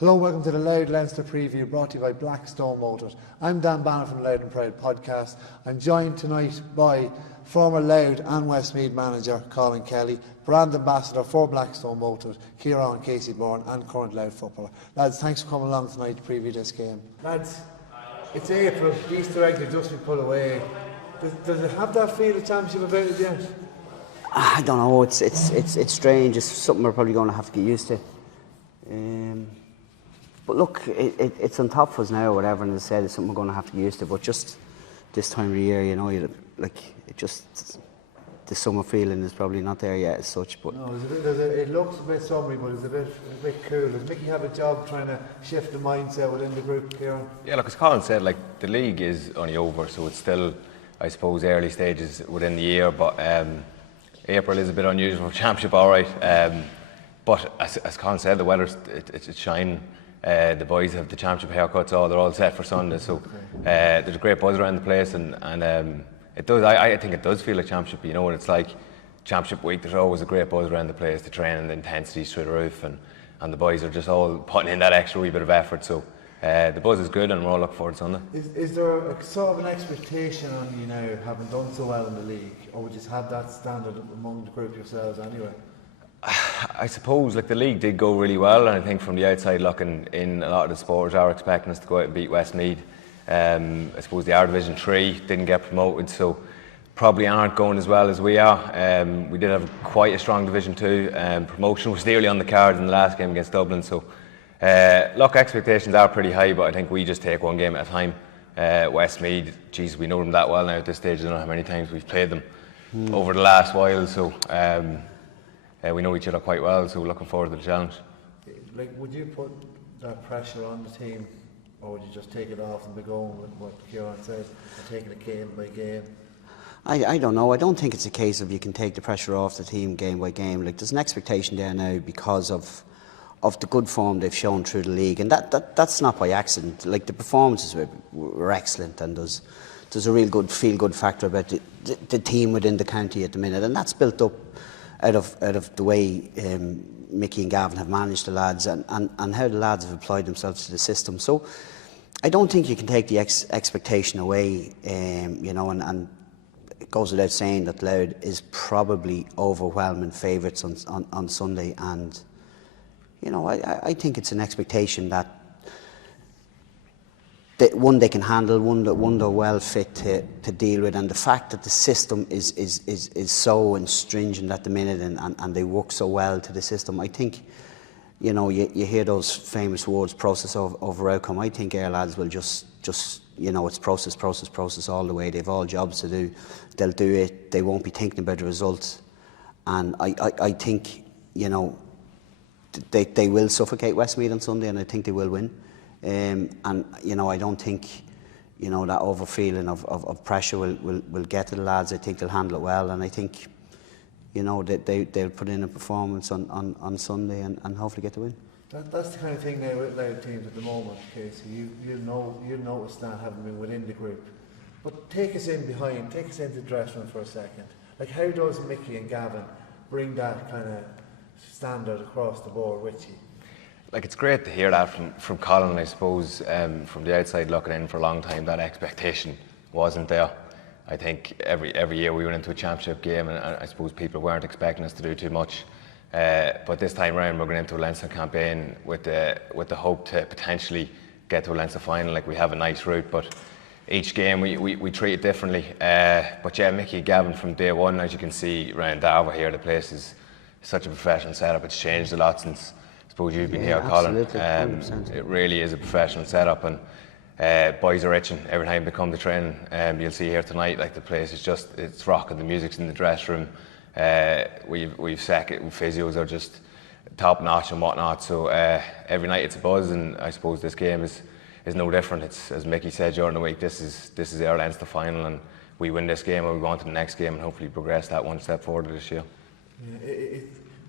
Hello, welcome to the Louth Leinster preview brought to you by Blackstone Motors. I'm Dan Bannon from the Louth and Proud podcast. I'm joined tonight by former Louth and Westmeath manager Colin Kelly, brand ambassador for Blackstone Motors, Ciaran and Casey Byrne, and current Louth footballer. Lads, thanks for coming along tonight to preview this game. Lads, it's April, the Easter eggs have just been put away. Does it have that feel of championship about it yet? I don't know, it's strange, it's something we're probably going to have to get used to. But look, it's on top of us now or whatever, and as I said, it's something we're going to have to get used to, but just this time of the year, you know, the summer feeling is probably not there yet as such. But no, it looks a bit summery, but it's a bit cool. Does Mickey have a job trying to shift the mindset within the group, Ciaran? Yeah, look, as Colin said, like, the league is only over, so it's still, I suppose, early stages within the year, but April is a bit unusual for Championship, alright. But as Colin said, the weather's it's shining. The boys have the Championship haircuts, they're all set for Sunday, so there's a great buzz around the place, and it does. I think it does feel like Championship. You know what it's like, Championship week. There's always a great buzz around the place. The training, the intensity's through the roof, and the boys are just all putting in that extra wee bit of effort. So the buzz is good, and we're all looking forward to Sunday. Is there a sort of an expectation on you now, having done so well in the league, or would you have that standard among the group yourselves anyway? I suppose, like, the league did go really well, and I think from the outside looking in, a lot of the supporters are expecting us to go out and beat Westmeath. I suppose they are Division 3, didn't get promoted, so probably aren't going as well as we are. We did have quite a strong Division 2. Promotion was nearly on the cards in the last game against Dublin, so look, expectations are pretty high, but I think we just take one game at a time. Westmeath, geez, we know them that well now at this stage. I don't know how many times we've played them over the last while, so we know each other quite well, so we're looking forward to the challenge. Like, would you put that pressure on the team, or would you just take it off and be going with what Ciaran says, and taking it game by game? I don't know. I don't think it's a case of you can take the pressure off the team game by game. Like, there's an expectation there now because of the good form they've shown through the league, and that's not by accident. Like, the performances were excellent, and there's a real good feel-good factor about the team within the county at the minute, and that's built up out of the way Mickey and Gavin have managed the lads and how the lads have applied themselves to the system. So I don't think you can take the expectation away, you know, and it goes without saying that Louth is probably overwhelming favourites on Sunday, and you know, I think it's an expectation that one they can handle, one they're well fit to deal with, and the fact that the system is so stringent at the minute, and they work so well to the system. I think, you know, you hear those famous words, process over outcome. I think our lads will just you know, it's process all the way. They've all jobs to do. They'll do it. They won't be thinking about the results, and I think, you know, they will suffocate Westmeath on Sunday, and I think they will win. And you know, I don't think, you know, that over feeling of pressure will get to the lads. I think they'll handle it well, and I think, you know, that they'll put in a performance on Sunday and hopefully get the win. That's the kind of thing now with Louth teams at the moment, Casey. You notice that, having been within the group. But take us into the dressing room for a second. Like, how does Mickey and Gavin bring that kind of standard across the board with you? Like, it's great to hear that from Colin. I suppose from the outside looking in, for a long time that expectation wasn't there. I think every year we went into a championship game, and I suppose people weren't expecting us to do too much. But this time round we're going into a Leinster campaign with the hope to potentially get to a Leinster final. Like, we have a nice route, but each game we treat it differently. But yeah, Mickey, Gavin, from day one, as you can see around Darver here, the place is such a professional setup. It's changed a lot since I suppose you've been here, Colin. It really is a professional setup, and boys are itching every time they come to training. You'll see here tonight, like, the place is just, it's rocking. The music's in the dressing room. We've second physios are just top notch and whatnot. So every night it's a buzz, and I suppose this game is no different. It's, as Mickey said during the week, this is our Leinster final, and we win this game and we go on to the next game and hopefully progress that one step forward this year. Yeah,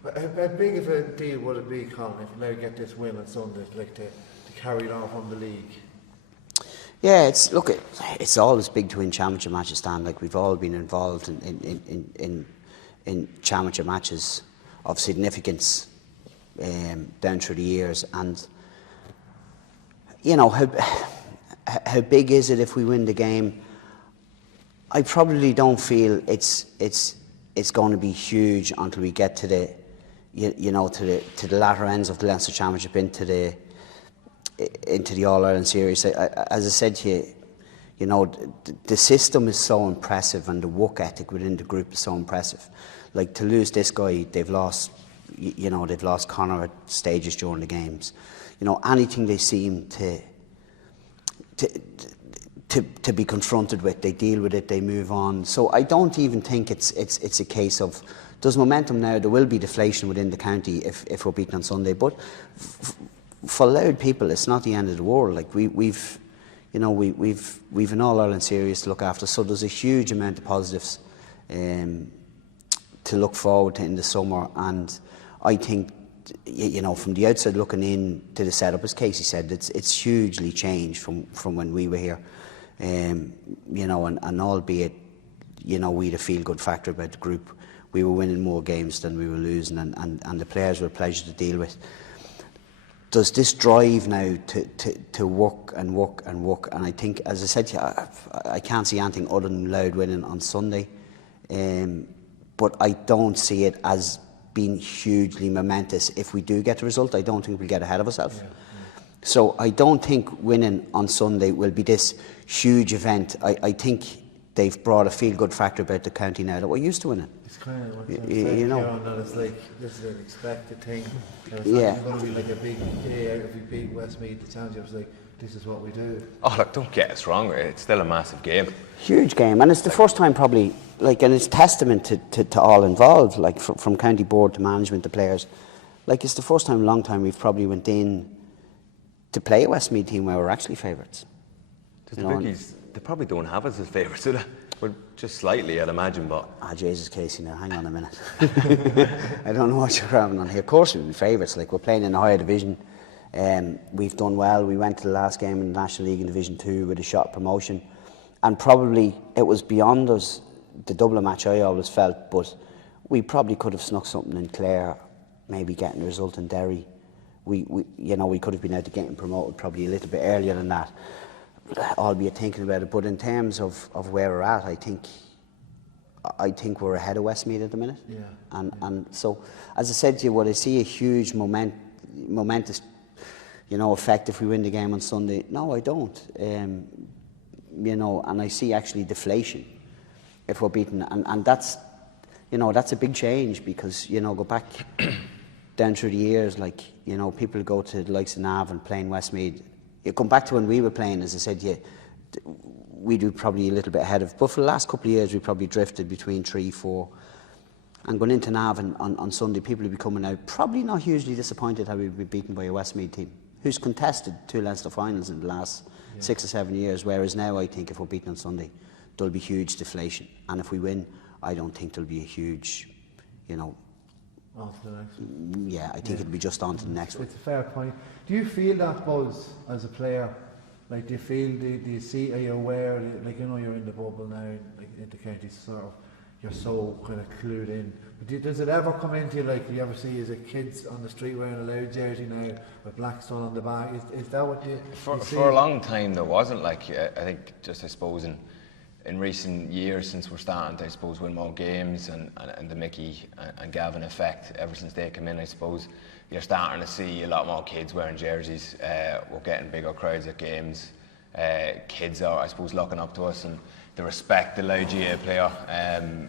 how big of a deal would it be, Colin, if you now get this win on Sunday, like, to carry it on from the league? Yeah, it's always big to win championship matches, Stan. Like, we've all been involved in championship matches of significance down through the years, and you know, how big is it if we win the game? I probably don't feel it's going to be huge until we get to the, you know, to the latter ends of the Leinster Championship, into the All Ireland series. As I said to you, you know, the system is so impressive, and the work ethic within the group is so impressive. Like, to lose this guy, they've lost Conor at stages during the games. You know, anything they seem to be confronted with, they deal with it, they move on. So I don't even think it's a case of, there's momentum now. There will be deflation within the county if we're beaten on Sunday, but for Louth people, it's not the end of the world. Like, we've an All Ireland series to look after, so there's a huge amount of positives to look forward to in the summer. And I think, you know, from the outside looking in to the setup, as Casey said, it's hugely changed from when we were here. You know, and albeit, you know, we had a feel-good factor about the group. We were winning more games than we were losing, and the players were a pleasure to deal with. There's this drive now to work and work and work, and I think, as I said to you, I can't see anything other than Louth winning on Sunday, but I don't see it as being hugely momentous. If we do get the result, I don't think we'll get ahead of ourselves. Yeah. So I don't think winning on Sunday will be this huge event. I think they've brought a feel-good factor about the county now that we're used to winning. It's kind of what you know, that it's like, this is an expected thing. It's not going to be like a big day out if we beat Westmeath, the championship. It's like, this is what we do. Oh, look, don't get us wrong, it's still a massive game. Huge game, and it's the first time probably, like, and it's testament to all involved, like from county board to management to players. Like, it's the first time in a long time we've probably went in to play a Westmeath team where we're actually favourites. The bookies, they probably don't have us as favourites, do they? Well, just slightly, I'd imagine, but... Jesus, Casey, now, hang on a minute. I don't know what you're grabbing on here. Of course we'll be favourites, like, we're playing in the higher division. We've done well. We went to the last game in the National League in Division 2 with a shot at promotion. And probably it was beyond us, the Dublin match, I always felt, but we probably could have snuck something in Clare, maybe getting a result in Derry. We could have been out to getting promoted probably a little bit earlier than that, albeit thinking about it. But in terms of where we're at, I think we're ahead of Westmeath at the minute. Yeah. And so, as I said to you, would I see a huge momentous, you know, effect if we win the game on Sunday? No, I don't. You know, and I see actually deflation if we're beaten, and that's, you know, that's a big change, because, you know, go back down through the years, like, you know, people go to the likes of Nav and playing Westmeath. You come back to when we were playing, as I said, we do probably a little bit ahead of, but for the last couple of years we probably drifted between 3, 4, and going into Nav on Sunday, people will be coming out probably not hugely disappointed how we'd be beaten by a Westmeath team who's contested 2 Leinster finals in the last 6 or 7 years, whereas now I think if we're beaten on Sunday, there'll be huge deflation, and if we win, I don't think there'll be a huge, you know, on to the next one. Yeah, I think it'll be just on to the next one. It's a fair point. Do you feel that buzz as a player? Like, do you see, are you aware, like, you know, you're in the bubble now, like, in the county, sort of, you're so kind of clued in. But does it ever come into you, like, do you ever see as a kids on the street wearing a Louth jersey now with Blackstone on the back? Is that what you see? For a long time there wasn't, like, I think, just I suppose in recent years, since we're starting to, I suppose, win more games, and the Mickey and Gavin effect, ever since they come in, I suppose, you're starting to see a lot more kids wearing jerseys. We're getting bigger crowds at games. Kids are, I suppose, looking up to us, and they respect the Louth GAA player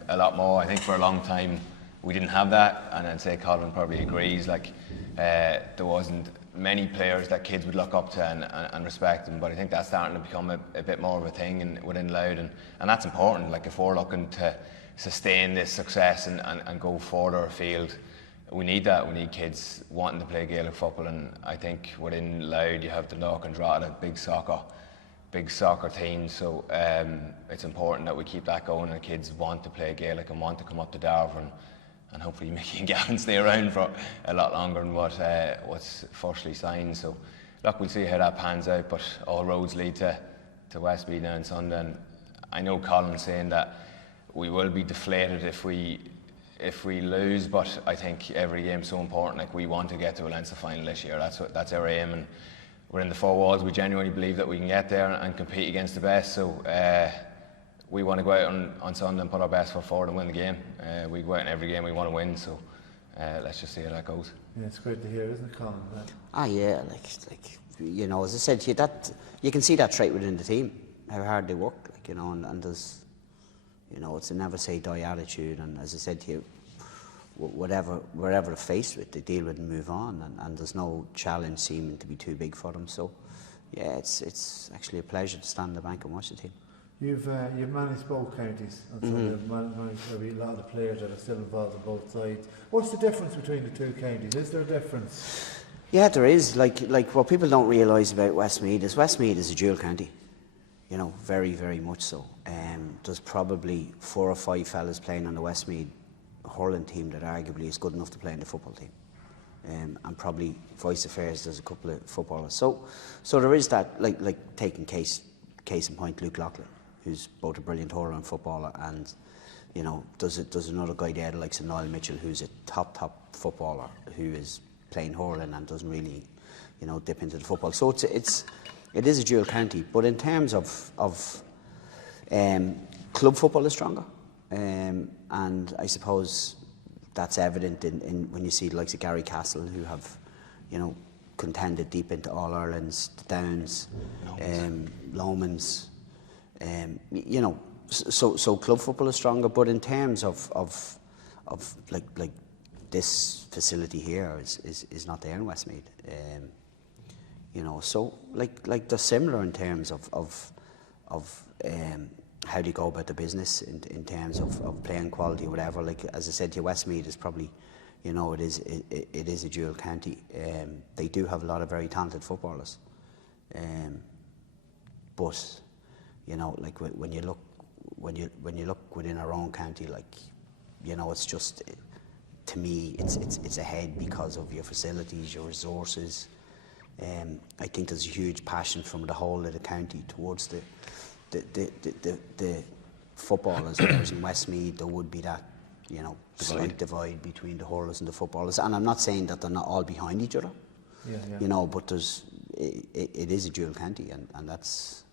a lot more. I think for a long time we didn't have that, and I'd say Colin probably agrees. Like, there wasn't many players that kids would look up to and respect them, but I think that's starting to become a bit more of a thing within Louth, and that's important. Like, if we're looking to sustain this success and go further afield, we need that. We need kids wanting to play Gaelic football, and I think within Louth you have the Knock and Drogheda big soccer team, so it's important that we keep that going, and kids want to play Gaelic and want to come up to Darver, and hopefully Mickey and Gavin stay around for a lot longer than what's firstly signed. So look, we'll see how that pans out, but all roads lead to Westmeath now on Sunday, and I know Colin's saying that we will be deflated if we lose, but I think every game's so important. Like, we want to get to a Leinster final this year. That's our aim, and within the four walls, we genuinely believe that we can get there and compete against the best. So we want to go out on Sunday and put our best foot forward and win the game. We go out in every game we want to win, so let's just see how that goes. Yeah, it's great to hear, isn't it, Colin? Yeah, like you know, as I said to you, that you can see that trait within the team, how hard they work, like, you know, and there's, you know, it's a never say die attitude, and as I said to you, wherever they're faced with, they deal with and move on, and there's no challenge seeming to be too big for them. So yeah, it's actually a pleasure to stand on the bank and watch the team. You've managed both counties, and so you've managed a lot of the players that are still involved on both sides. What's the difference between the two counties? Is there a difference? Yeah, there is. Like what people don't realise about Westmeath is a dual county. You know, very, very much so. There's probably 4 or 5 fellas playing on the Westmeath hurling team that arguably is good enough to play in the football team. And probably vice versa, there's a couple of footballers. So there is that, like taking case in point, Luke Loughlin, who's both a brilliant hurler and footballer, and you know, there's another guy there like Niall Mitchell, who's a top footballer who is playing hurling and doesn't really, you know, dip into the football. So it is a dual county, but in terms of club football is stronger, and I suppose that's evident in when you see the likes of Gary Castle, who have, you know, contended deep into All Irelands, the Downs, Lomans, you know, so club football is stronger. But in terms of like this facility here is not there in Westmeath, you know. So like they're similar in terms of how do you go about the business in terms of playing quality or whatever. Like as I said to you, Westmeath is probably, you know, it is a dual county. They do have a lot of very talented footballers, but you know, like when you look within our own county, like, you know, it's just, to me, it's ahead because of your facilities, your resources. I think there's a huge passion from the whole of the county towards the footballers. Whereas in Westmeath there would be that, you know, slight divide between the hurlers and the footballers. And I'm not saying that they're not all behind each other, you know, but it is a dual county, and that's,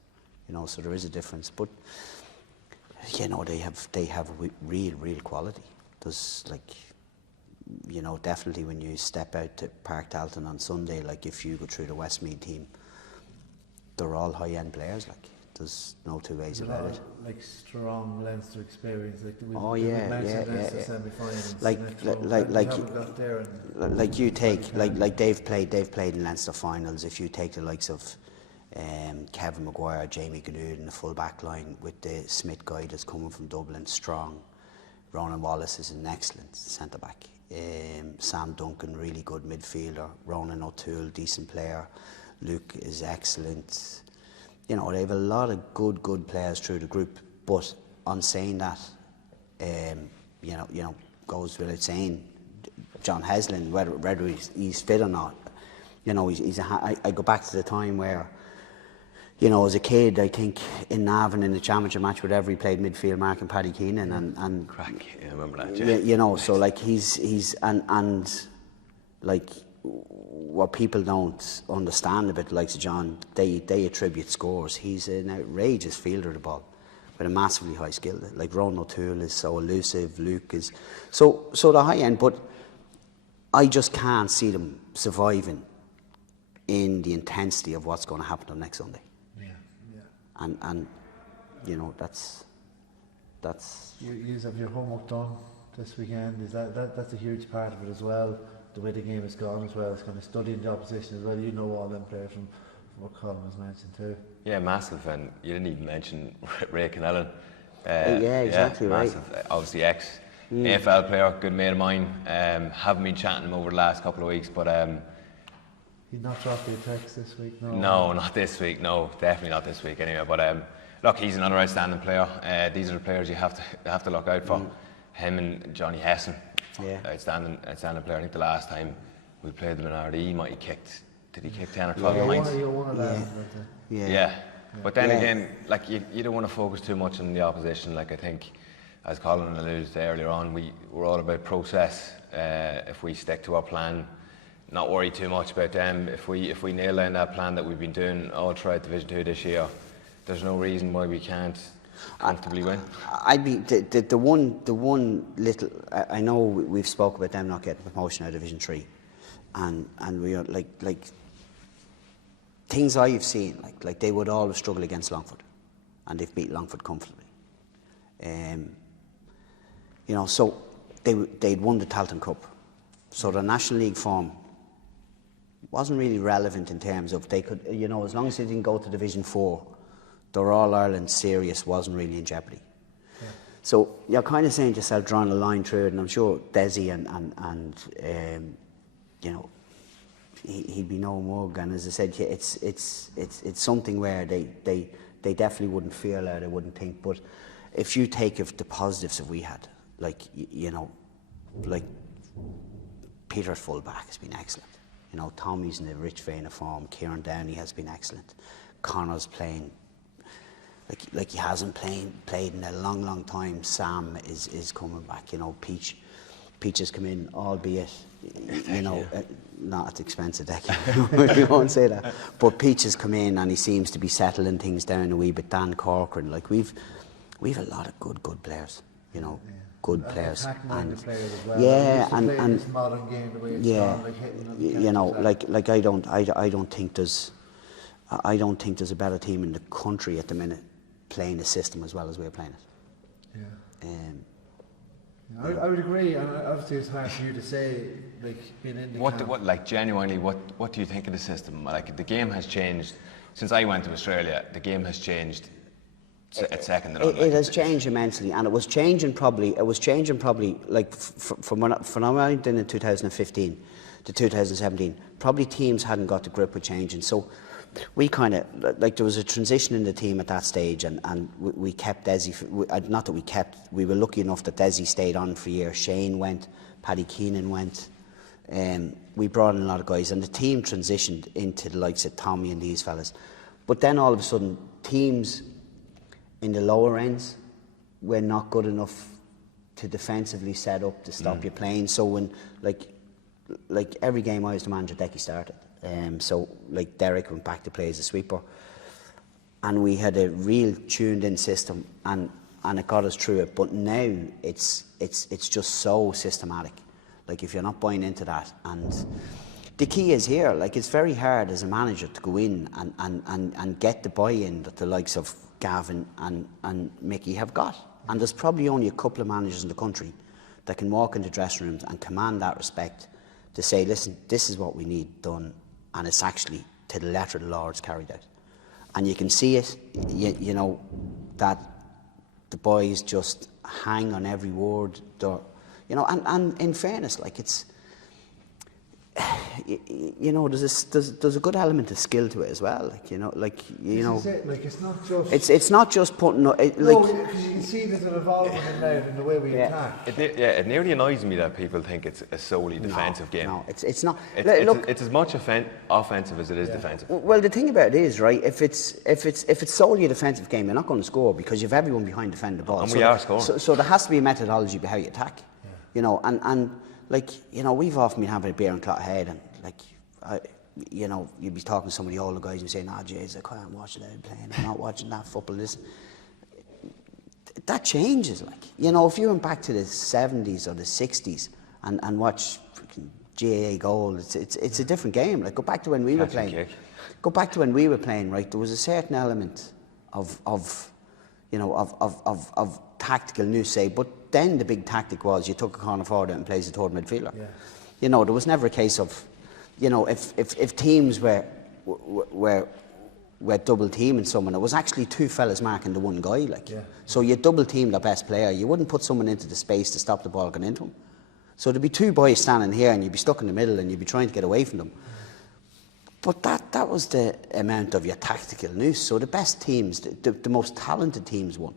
you know, so there is a difference. But you know, they have real quality. There's, like, you know, definitely when you step out to Park Dalton on Sunday, like if you go through the Westmeath team, they're all high-end players. Like, there's no two ways about it. Like strong Leinster experience. Like semi-finals. Like you take, like they've played in Leinster finals. If you take the likes of Kevin Maguire, Jamie Ganood in the full back line, with the Smith guy that's coming from Dublin, strong. Ronan Wallace is an excellent centre back. Sam Duncan, really good midfielder. Ronan O'Toole, decent player. Luke is excellent. You know, they have a lot of good players through the group. But on saying that, you know, goes without saying, John Heslin, whether he's fit or not, you know, I go back to the time where, you know, as a kid, I think in Navan in the championship match, whatever, he played midfield marking Paddy Keenan and crack. Yeah, I remember that. You know, so like he's and like what people don't understand about the likes of John, they attribute scores. He's an outrageous fielder of the ball with a massively high skill. Like Ronan O'Toole is so elusive. Luke is so the high end, but I just can't see them surviving in the intensity of what's going to happen on next Sunday. And you know, that's you have your homework done this weekend. Is that's a huge part of it as well. The way the game has gone as well, it's kind of studying the opposition as well. You know all them players from what Colin was mentioned too. Yeah, massive, and you didn't even mention Ray Kennellan. Yeah, exactly right. Massive, obviously ex-AFL player, good mate of mine. Haven't been chatting him over the last couple of weeks, but he's not dropped your text this week, no? No, not this week. No, definitely not this week. Anyway, but look, he's another outstanding player. These are the players you have to look out for. Him and Johnny Hessen, outstanding player. I think the last time we played them in RD, he might have kicked. Did he kick 10 or 12 points? Yeah. But then again, like you don't want to focus too much on the opposition. Like I think, as Colin alluded to earlier on, we're all about process. If we stick to our plan, not worry too much about them. If we nail down that plan that we've been doing all throughout Division 2 this year, there's no reason why we can't comfortably win. I'd be the one little. I know we've spoke about them not getting promotion out of Division 3, and we are like things I've seen like they would always struggle against Longford, and they've beat Longford comfortably. You know, so they'd won the Talton Cup, so the National League form wasn't really relevant in terms of they could, you know, as long as they didn't go to Division 4, their All-Ireland serious wasn't really in jeopardy. Yeah. So you're kind of saying to yourself, drawing a line through it, and I'm sure Desi and you know, he'd be no mug, and as I said, it's something where they definitely wouldn't feel out, they wouldn't think. But if you take of the positives that we had, like you know, like Peter at full back has been excellent. You know, Tommy's in a rich vein of form. Ciaran Downey has been excellent. Connor's playing like he hasn't played in a long time. Sam is coming back. You know, Peach has come in, albeit you know not at the expense of Decky. We won't say that. But Peach has come in and he seems to be settling things down a wee bit. Dan Corcoran, like we've a lot of good players. You know. Yeah. Good players, and players as well. Yeah, and this modern game the way it's yeah, gone, like hitting them, you know, like I don't think there's a better team in the country at the minute playing the system as well as we're playing it. Yeah. I would agree, and obviously it's hard for you to say, like being in the what like genuinely, what do you think of the system? Like the game has changed since I went to Australia. The game has changed. At second, it has changed immensely, and it was changing probably like from when I went in 2015 to 2017. Probably teams hadn't got the grip with changing, so we kind of like there was a transition in the team at that stage, and we kept Desi. Not that we kept. We were lucky enough that Desi stayed on for a year. Shane went, Paddy Keenan went. We brought in a lot of guys, and the team transitioned into the likes of Tommy and these fellas. But then all of a sudden, teams in the lower ends were not good enough to defensively set up to stop you playing. So when like every game I was the manager, Decky started. So like Derek went back to play as a sweeper, and we had a real tuned in system, and it got us through it. But now it's just so systematic. Like if you're not buying into that, and the key is here, like it's very hard as a manager to go in and get the buy-in that the likes of Gavin and Mickey have got. And there's probably only a couple of managers in the country that can walk into dressing rooms and command that respect to say, listen, this is what we need done, and it's actually to the letter of the law it's carried out. And you can see it, you know, that the boys just hang on every word, you know, and in fairness, like it's, you know, there's a good element of skill to it as well. Like like it's not just. It's not just putting. No, because you can see there's an evolvement in the way we attack. It nearly annoys me that people think it's a solely defensive game. No, it's not. It's as much offensive as it is defensive. Well, the thing about it is, right, if it's solely a defensive game, you're not going to score because you have everyone behind defending the ball. And we are scoring. So there has to be a methodology behind how you attack. Yeah. You know, and like, you know, we've often been having a beer and clot ahead, and like, you know, you'd be talking to some of the older guys and saying, Jays, I can't watch that playing, I'm not watching that football. That changes, like, you know, if you went back to the 70s or the 60s and watch GAA goal, it's a different game. Like, go back to when we were playing. Go back to when we were playing, right? There was a certain element of tactical nous, say, but then the big tactic was you took a corner forward and plays a third midfielder. Yeah. You know, there was never a case of, you know, if teams were double teaming someone, it was actually two fellas marking the one guy, like. Yeah. So you double team the best player. You wouldn't put someone into the space to stop the ball going into him. So there'd be two boys standing here, and you'd be stuck in the middle, and you'd be trying to get away from them. But that was the amount of your tactical nous. So the best teams, the most talented teams won,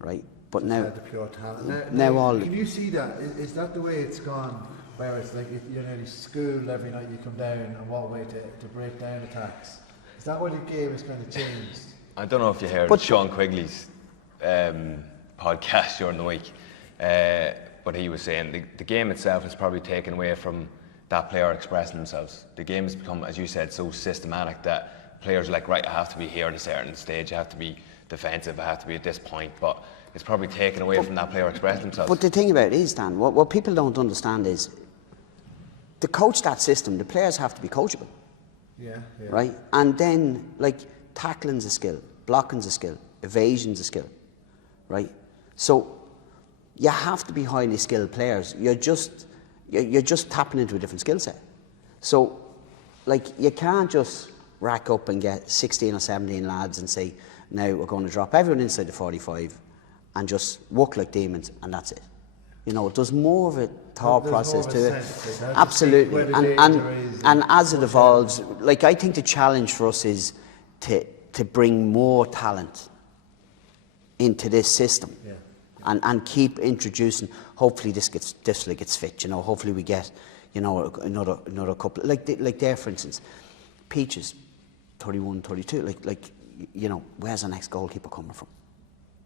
right? But now, the pure talent. Now all. Can you see that? Is that the way it's gone? Where it's like you're nearly schooled every night you come down, and what way to break down attacks? Is that why the game has kind of changed? I don't know if you heard Sean Quigley's podcast during the week, but he was saying the game itself is probably taken away from that player expressing themselves. The game has become, as you said, so systematic that players are like, right, I have to be here at a certain stage, I have to be defensive, I have to be at this point, but it's probably taken away from that player expressing themselves. But the thing about it is, Dan, what people don't understand is, to coach that system, the players have to be coachable. Yeah. Right? And then, like, tackling's a skill, blocking's a skill, evasion's a skill, right? So you have to be highly skilled players. You're just tapping into a different skill set. So, like, you can't just rack up and get 16 or 17 lads and say, now we're going to drop everyone inside the 45 and just work like demons, and that's it. You know, there's more of a thought process to it. Absolutely. And as it evolves, like, I think the challenge for us is to bring more talent into this system. Yeah. And keep introducing. Hopefully this league gets fit. You know, hopefully we get, you know, another couple like there, for instance, Peaches, 31, 32. Like you know, where's the next goalkeeper coming from?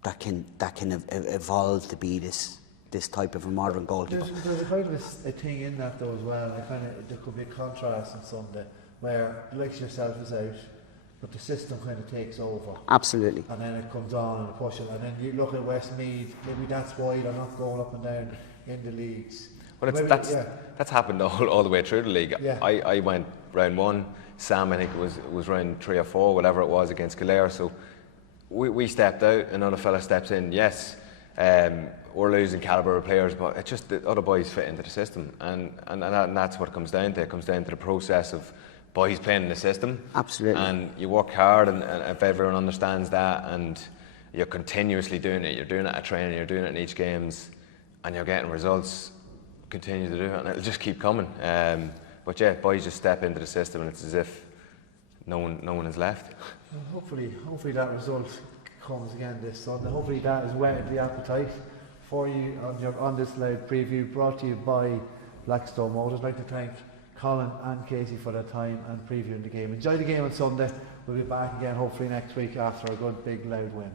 That can evolve to be this type of a modern goalkeeper. There's a kind of a thing in that though as well. There could be a contrast on Sunday where the likes of yourself is out, but the system kind of takes over. Absolutely. And then it comes on and pushes, and then you look at Westmeath. Maybe that's why they're not going up and down in the leagues. Well, that's happened all the way through the league. Yeah. I went round 1. Sam, I think it was round 3 or 4, whatever it was, against Kildare. So we stepped out, another fella steps in. Yes, we're losing calibre of players, but it's just the other boys fit into the system, and that's what it comes down to. It comes down to the process of boys playing in the system. Absolutely. And you work hard, and if everyone understands that, and you're continuously doing it, you're doing it at training, you're doing it in each games, and you're getting results, continue to do it, and it'll just keep coming. But yeah, boys just step into the system, and it's as if no one is left. Well, hopefully that result comes again this Sunday. Hopefully that has whetted the appetite for you on this Louth preview, brought to you by Blackstone Motors. I'd like to thank Colin and Casey for their time and previewing the game. Enjoy the game on Sunday. We'll be back again hopefully next week after a good big Louth win.